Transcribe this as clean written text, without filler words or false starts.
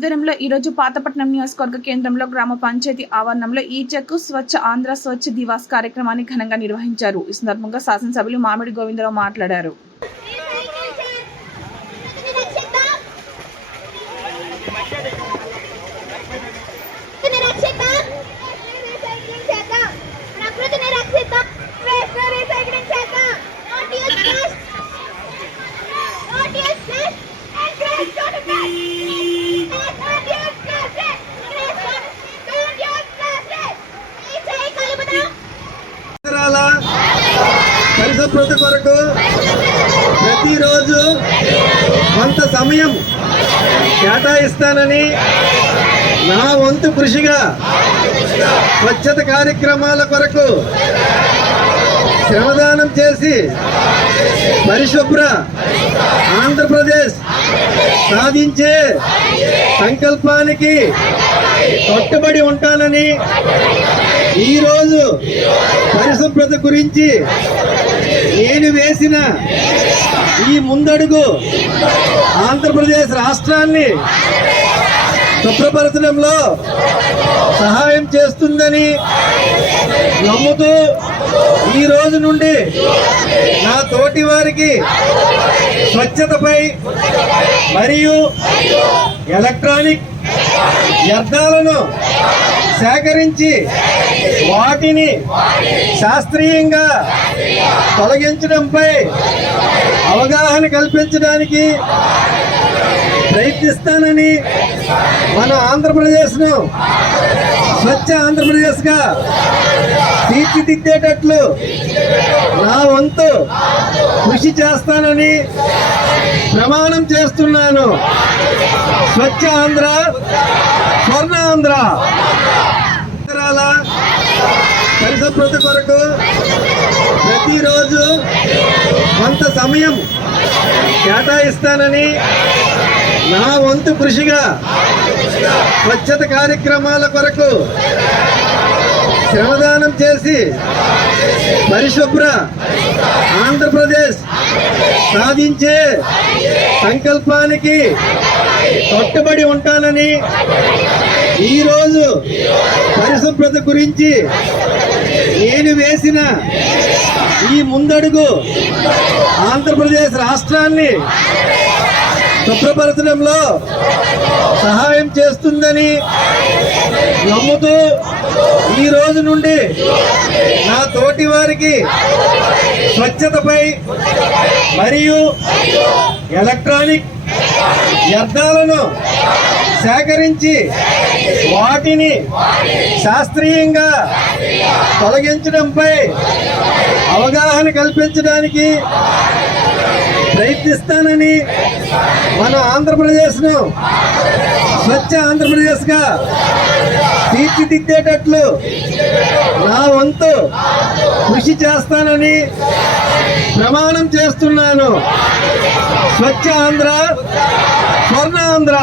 ఆధ్వర్యంలో ఈరోజు పాతపట్నం నియోజకవర్గ కేంద్రంలో గ్రామ పంచాయతీ ఆవరణంలో ఈ చెక్ స్వచ్ఛ ఆంధ్ర స్వచ్ఛ దివాస్ కార్యక్రమాన్ని ఘనంగా నిర్వహించారు. ఈ సందర్భంగా శాసనసభ్యులు మామిడి గోవిందరావు మాట్లాడారు. పరిశుభ్రత కొరకు ప్రతిరోజు కొంత సమయం కేటాయిస్తానని నా వంతు కృషిగా స్వచ్ఛత కార్యక్రమాల కొరకు శ్రమదానం చేసి పరిశుభ్ర ఆంధ్రప్రదేశ్ సాధించే సంకల్పానికి కట్టుబడి ఉంటానని ఈరోజు పరిశుభ్రత గురించి నేను వేసిన ఈ ముందడుగు ఆంధ్రప్రదేశ్ రాష్ట్రాన్ని శుభ్రపరచడంలో సహాయం చేస్తుందని నమ్ముతూ ఈ రోజు నుండి నా తోటి వారికి స్వచ్ఛతపై మరియు ఎలక్ట్రానిక్ వ్యర్థాలను సేకరించి వాటిని శాస్త్రీయంగా తొలగించడంపై అవగాహన కల్పించడానికి ప్రయత్నిస్తానని మన ఆంధ్రప్రదేశ్ను స్వచ్ఛ ఆంధ్రప్రదేశ్గా తీర్చిదిద్దేటట్లు నా వంతు కృషి చేస్తానని ప్రమాణం చేస్తున్నాను. స్వచ్ఛ ఆంధ్ర, స్వర్ణ ఆంధ్ర. పరిశుభ్రత కొరకు ప్రతిరోజు కొంత సమయం కేటాయిస్తానని నా వంతు కృషిగా స్వచ్ఛత కార్యక్రమాల కొరకు శ్రమదానం చేసి పరిశుభ్ర ఆంధ్రప్రదేశ్ సాధించే సంకల్పానికి కట్టుబడి ఉంటానని ఈరోజు పరిశుభ్రత గురించి నేను వేసిన ఈ ముందడుగు ఆంధ్రప్రదేశ్ రాష్ట్రాన్ని శుభ్రపరచడంలో సహాయం చేస్తుందని నమ్ముతూ ఈ రోజు నుండి నా తోటి వారికి స్వచ్ఛతపై మరియు ఎలక్ట్రానిక్ వ్యర్థాలను సేకరించి వాటిని శాస్త్రీయంగా తొలగించడంపై అవగాహన కల్పించడానికి ప్రయత్నిస్తానని మన ఆంధ్రప్రదేశ్ను స్వచ్ఛ ఆంధ్రప్రదేశ్గా తీర్చిదిద్దేటట్లు నా వంతు కృషి చేస్తానని ప్రమాణం చేస్తున్నాను. స్వచ్ఛ ఆంధ్ర, స్వర్ణ ఆంధ్ర.